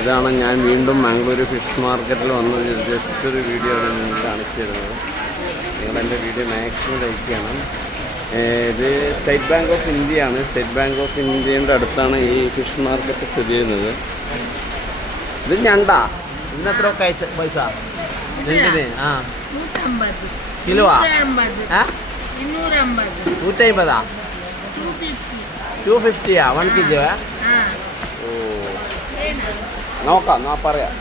ഇതാണ് ഞാൻ വീണ്ടും മാംഗ്ലൂർ ഫിഷ് മാർക്കറ്റിൽ വന്ന ജസ്റ്റ് ഒരു വീഡിയോ ആണ് നിങ്ങൾ കാണിച്ചു തരുന്നത്. നിങ്ങളെൻ്റെ വീഡിയോ മാക്സിമം ലൈക്ക് ചെയ്യണം. ഇത് സ്റ്റേറ്റ് ബാങ്ക് ഓഫ് ഇന്ത്യയാണ്. സ്റ്റേറ്റ് ബാങ്ക് ഓഫ് ഇന്ത്യയുടെ അടുത്താണ് ഈ ഫിഷ് മാർക്കറ്റ് സ്ഥിതി ചെയ്യുന്നത്. ഇത് ഞണ്ടാ. ഇന്നെത്ര പൈസ ഞണ്ടിന്? ആ കിലോ 150. 250 1 kg? ഓ നോക്കാം, പറയാം.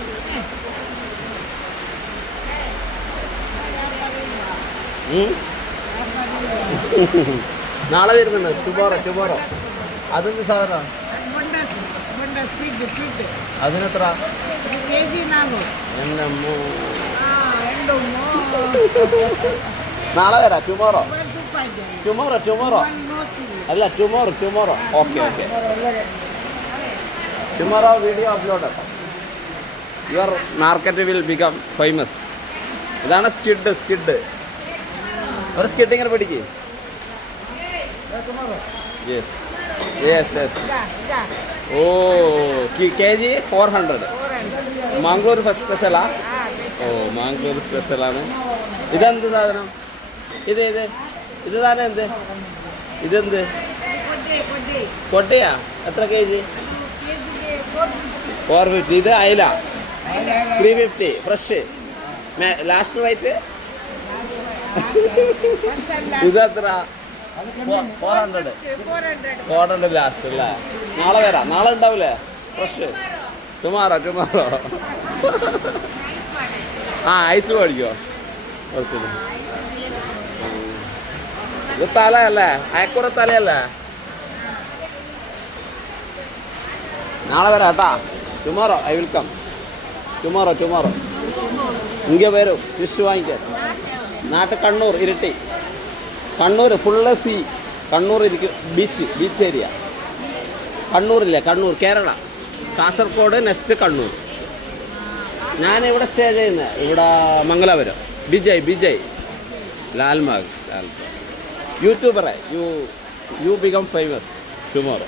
നാളെ വരുന്നുണ്ട്. ടുമോറോ. അതെന്ത് സാധനം? അതിനെത്ര? നാളെ വരാം. ടുമോറോ അല്ല tomorrow. Okay. Tomorrow video upload. Your market will become famous. ഇതാണ് സ്കിഡ്. ഒരു സ്കിഡ് ഇങ്ങനെ പിടിക്ക്. യെസ്. ഓ kg 400. മാംഗ്ലൂർ സ്പെഷ്യലാ? ഓ മാംഗ്ലൂർ സ്പെഷ്യലാണ്. ഇതെന്ത് സാധനം? ഇത് സാധനം എന്ത്? ഇതെന്ത്? കൊട്ടയാ? എത്ര kg? 450. ഇത് അയില 350 ഫ്രഷ്. ലാസ്റ്റ് റേറ്റ് ഇതെത്ര? 400 ലാസ്റ്റ് അല്ലേ? നാളെ വരാം. നാളെ ഉണ്ടാവില്ലേ ഫ്രഷ്? ടുമാറോ. ഐസ് മേടിക്കോ? ഇത് തലയല്ലേ? അയക്കുറ തലയല്ലേ? നാളെ വരാം കേട്ടാ. Tomorrow I will come. Tomorrow ഇங்கே വരും ഫിഷ് വാങ്ങിക്കാൻ. നാട്ടിൽ കണ്ണൂർ ഇരിട്ടി. Kannur full sea. കണ്ണൂർ ഇരിക്കും ബീച്ച് ഏരിയ. കണ്ണൂരില്ലേ? കണ്ണൂർ കേരള. കാസർഗോഡ് നെക്സ്റ്റ് കണ്ണൂർ. ഞാനിവിടെ സ്റ്റേ ചെയ്യുന്നത് ഇവിടെ മംഗലാപുരം. ബിജയ് ലാൽബാഗ്. യൂട്യൂബറെ യു ബിക്കം ഫേമസ് ടുമോറോ.